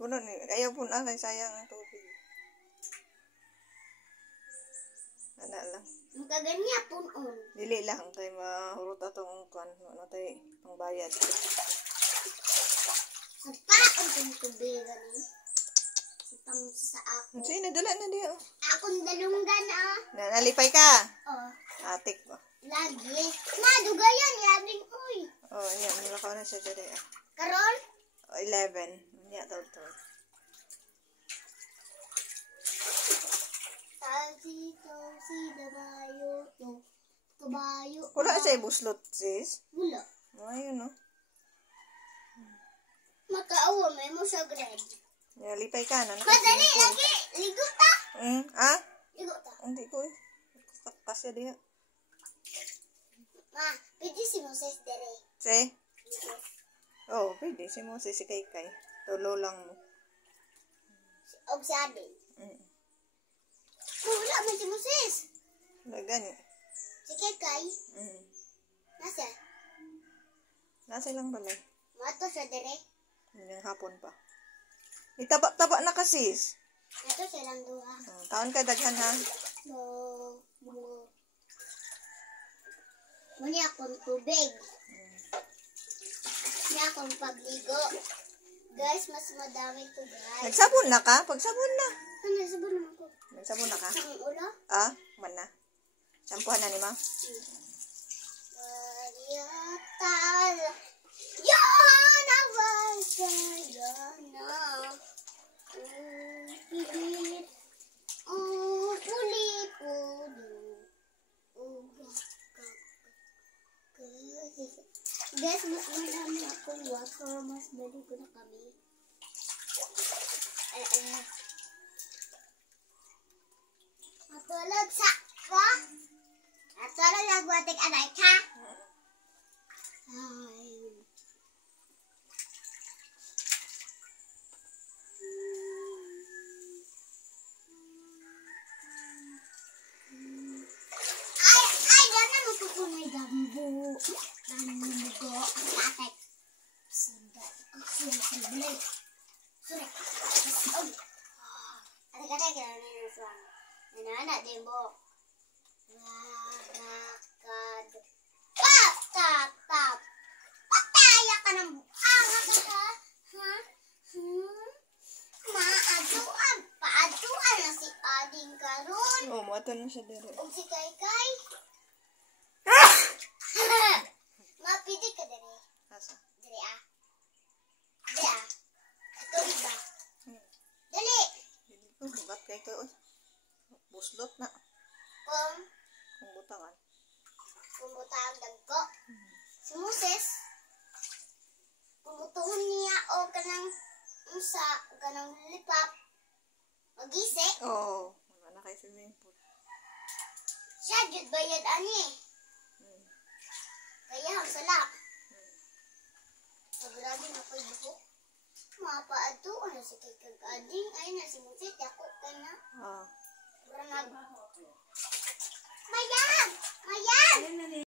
Puno ni. Ayaw po na kay sayang ang tubig. Ana lang. Ang kaganya punon. Dili lang kay mahurot atong kan. Ano tay pangbayad. Nagpaon kong tubig ni. Pang sa ako. Sige, nadala na diyo. Akong dalunggan Nalipay ka. Oh. Atik ba? Lagi. Madugayan yabing uy. Oh, yan. Nilakaw na siya dali. Karon? 11. Yan, to. Tawsi, dabayo, to. Kabayo. Wala siya ibuslot, sis. Wala. Ayun, no. Makaawa, may mo sa grade. Nalipay ka na. Madali, lagi. Ligo ta. Ah? Ligo ta. Hindi ko eh. Kasya diya. Ma, pwede si Moses dere. Si? Oh, pwede. Si Moses, si Kaykay. Tulo lang mo. Og si Abel. Wala man si Moses. Wala gani. Si Kekay. Nasa? Nasa lang balay. Mato siya dere. Yung hapon pa. Itaba-taba na kasis. Nato siya lang duha. Taon ka daghan ha? Muni akong tubig. Muni akong pagligo. Guys, mas madami to guys. Nagsabon na ka? Pagsabon na. Ano, sabon naman ko. Nagsabon na ka? Sa akong ulo? Ah, man na. Sampuhan na ni ma? Mariatal. Yana Yana. Pilit. Puli-puli. Guys, mas marami akong water. Mas balik ko na kami. Matulog sa ko. Matulog na guwatik anay ka. Ay, gana magpupunay gambo. Gambo. Tatek. Sindat. Sindat. Surik. Adik-adik kaya na suang. Nana din bo. Rakad. Tap tap tap. Pataya ka ng buang ka. Ha? Maaduan. Paaduan na si Ading karon. Oh, muatan na siya dere. O si Kaykay. Mapidi ka dere. Asa? Dere ah. Dere ah. Ito ba? Dali. Oh, bugat kay ko. Buslot na. Kung butangan. Butang dagko. Si Moses. Pumutuhon niya o kanang lipap. Magisi. Oo. Wala na kay swimming pool. Siya, jud bayad ani. Kaya ang salak. Magrami na ko'y buko. Mapaado. Ano si Kagkading? Ay na si Moses. Ako ka na. Mayan! Mayan!